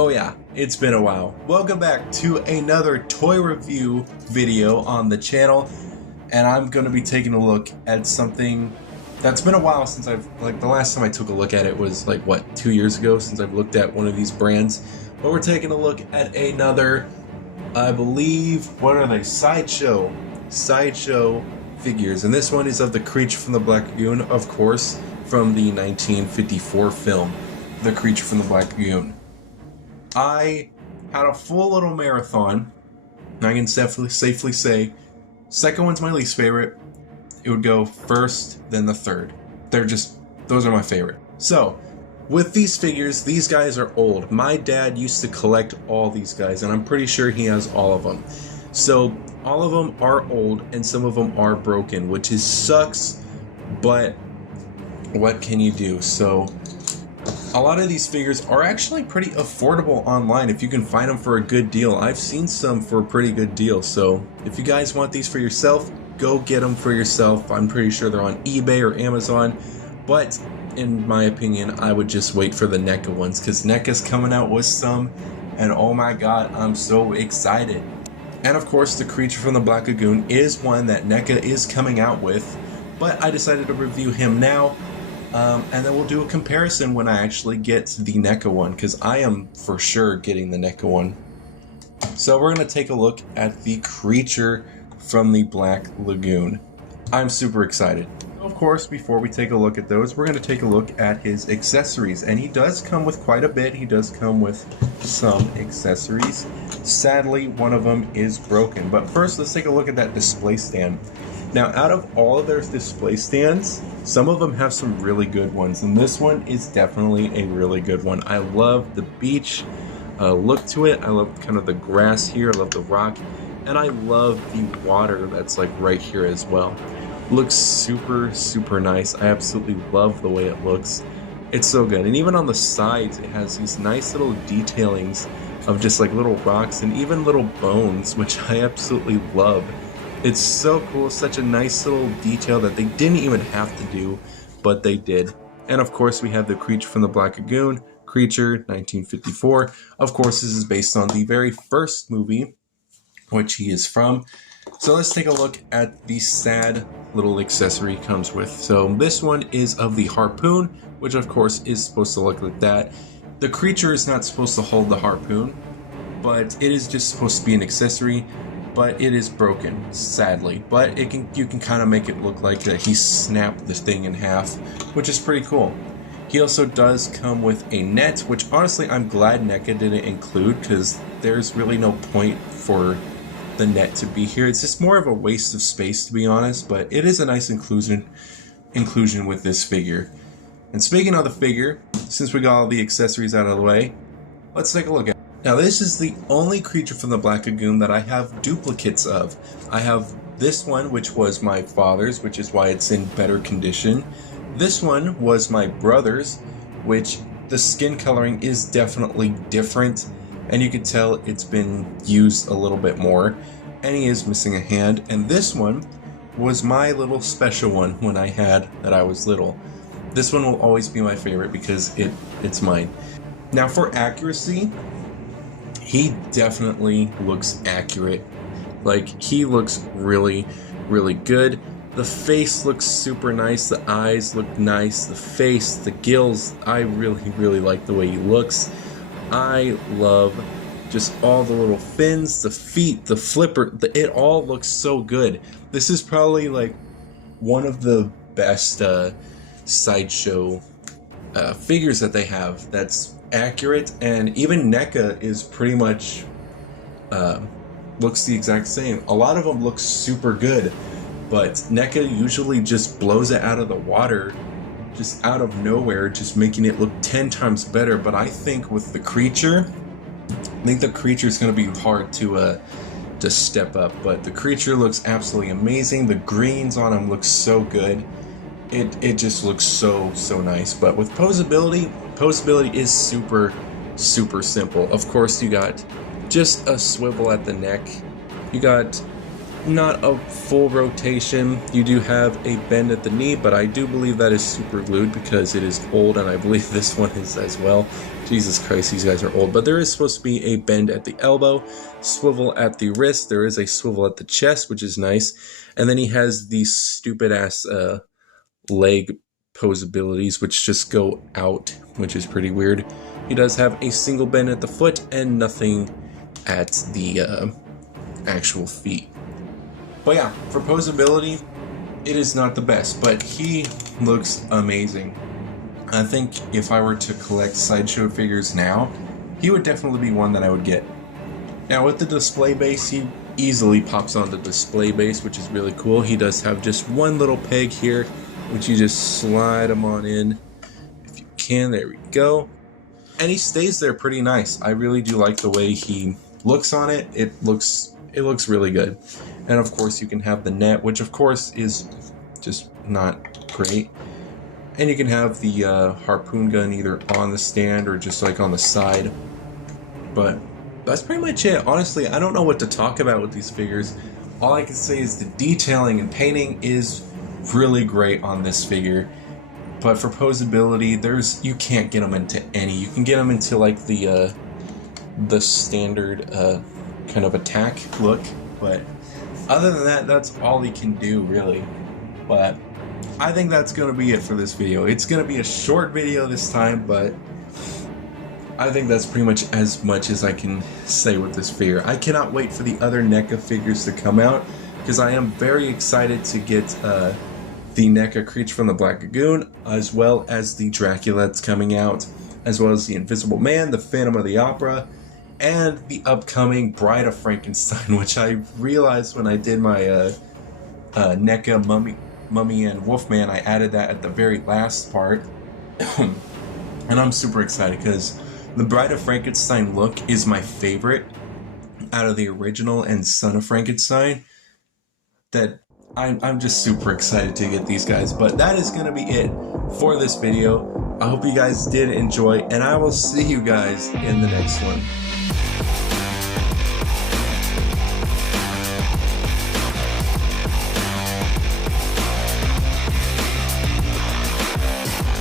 Oh yeah, it's been a while. Welcome back to another toy review video on the channel, and I'm going to be taking a look at something that's been a while since the last time I took a look at it was 2 years ago since I've looked at one of these brands. But we're taking a look at another, I believe, what are they? Sideshow figures, and this one is of the creature from the Black Lagoon, of course, from the 1954 film, The Creature from the Black Lagoon. I had a full little marathon, and I can safely say, second one's my least favorite. It would go first, then the third. Those are my favorite. So, with these figures, these guys are old. My dad used to collect all these guys, and I'm pretty sure he has all of them. So, all of them are old, and some of them are broken, which sucks, but what can you do? So, a lot of these figures are actually pretty affordable online if you can find them for a good deal. I've seen some for a pretty good deal, so if you guys want these for yourself, go get them for yourself. I'm pretty sure they're on eBay or Amazon, but in my opinion, I would just wait for the NECA ones, because NECA's coming out with some, and oh my god, I'm so excited. And of course, the Creature from the Black Lagoon is one that NECA is coming out with, but I decided to review him now. And then we'll do a comparison when I actually get the NECA one, because I am for sure getting the NECA one. So we're going to take a look at the Creature from the Black Lagoon. I'm super excited. Of course, before we take a look at those, we're going to take a look at his accessories. And he does come with quite a bit. He does come with some accessories. Sadly, one of them is broken. But first, let's take a look at that display stand. Now, out of all of their display stands, some of them have some really good ones, and this one is definitely a really good one. I love the beach look to it. I love kind of the grass here. I love the rock, and I love the water that's right here as well. Looks super, super nice. I absolutely love the way it looks. It's so good, and even on the sides, it has these nice little detailings of just little rocks and even little bones, which I absolutely love. It's so cool, such a nice little detail that they didn't even have to do, but they did. And of course we have the Creature from the Black Lagoon, Creature, 1954. Of course this is based on the very first movie, which he is from. So let's take a look at the sad little accessory he comes with. So this one is of the harpoon, which of course is supposed to look like that. The creature is not supposed to hold the harpoon, but it is just supposed to be an accessory. But it is broken, sadly. But you can kind of make it look like that he snapped this thing in half, which is pretty cool. He also does come with a net, which honestly I'm glad NECA didn't include, because there's really no point for the net to be here. It's just more of a waste of space, to be honest, but it is a nice inclusion with this figure. And speaking of the figure, since we got all the accessories out of the way, let's take a look at it. Now this is the only Creature from the Black Lagoon that I have duplicates of. I have this one, which was my father's, which is why it's in better condition. This one was my brother's, which the skin coloring is definitely different, and you can tell it's been used a little bit more, and he is missing a hand. And this one was my little special one when I was little. This one will always be my favorite because it's mine. Now for accuracy, he definitely looks accurate. He looks really, really good. The face looks super nice. The eyes look nice. The face, the gills, I really, really like the way he looks. I love just all the little fins, the feet, the flipper. It all looks so good. This is probably one of the best Sideshow figures that they have. That's accurate, and even NECA is pretty much looks the exact same. A lot of them look super good, but NECA usually just blows it out of the water, just out of nowhere, just making it look 10 times better. But I think with the creature, is going to be hard to step up, but the creature looks absolutely amazing. The greens on him look so good. It just looks so nice. But with posability is super, super simple. Of course, you got just a swivel at the neck. You got not a full rotation. You do have a bend at the knee, but I do believe that is super glued because it is old, and I believe this one is as well. Jesus Christ, these guys are old. But there is supposed to be a bend at the elbow, swivel at the wrist. There is a swivel at the chest, which is nice. And then he has these stupid ass leg pose abilities, which just go out, which is pretty weird. He does have a single bend at the foot and nothing at the actual feet. But yeah, for posability, it is not the best, but he looks amazing. I think if I were to collect Sideshow figures now, he would definitely be one that I would get. Now with the display base, he easily pops on the display base, which is really cool. He does have just one little peg here, which you just slide him on in. If you can, there we go. And he stays there pretty nice. I really do like the way he looks on it. It looks really good. And of course you can have the net, which of course is just not great. And you can have the harpoon gun either on the stand or just like on the side. But that's pretty much it. Honestly, I don't know what to talk about with these figures. All I can say is the detailing and painting is really great on this figure. But for posability, you can't get them into any. You can get them into like the standard kind of attack look, but other than that, that's all he can do really. But I think that's going to be it for this video. It's going to be a short video this time, but I think that's pretty much as I can say with this figure. I cannot wait for the other NECA figures to come out, because I am very excited to get the NECA Creature from the Black Lagoon, as well as the Dracula that's coming out, as well as the Invisible Man, the Phantom of the Opera, and the upcoming Bride of Frankenstein, which I realized when I did my NECA Mummy and Wolfman, I added that at the very last part. And I'm super excited because the Bride of Frankenstein look is my favorite out of the original and Son of Frankenstein. That I'm just super excited to get these guys. But that is going to be it for this video. I hope you guys did enjoy, and I will see you guys in the next one.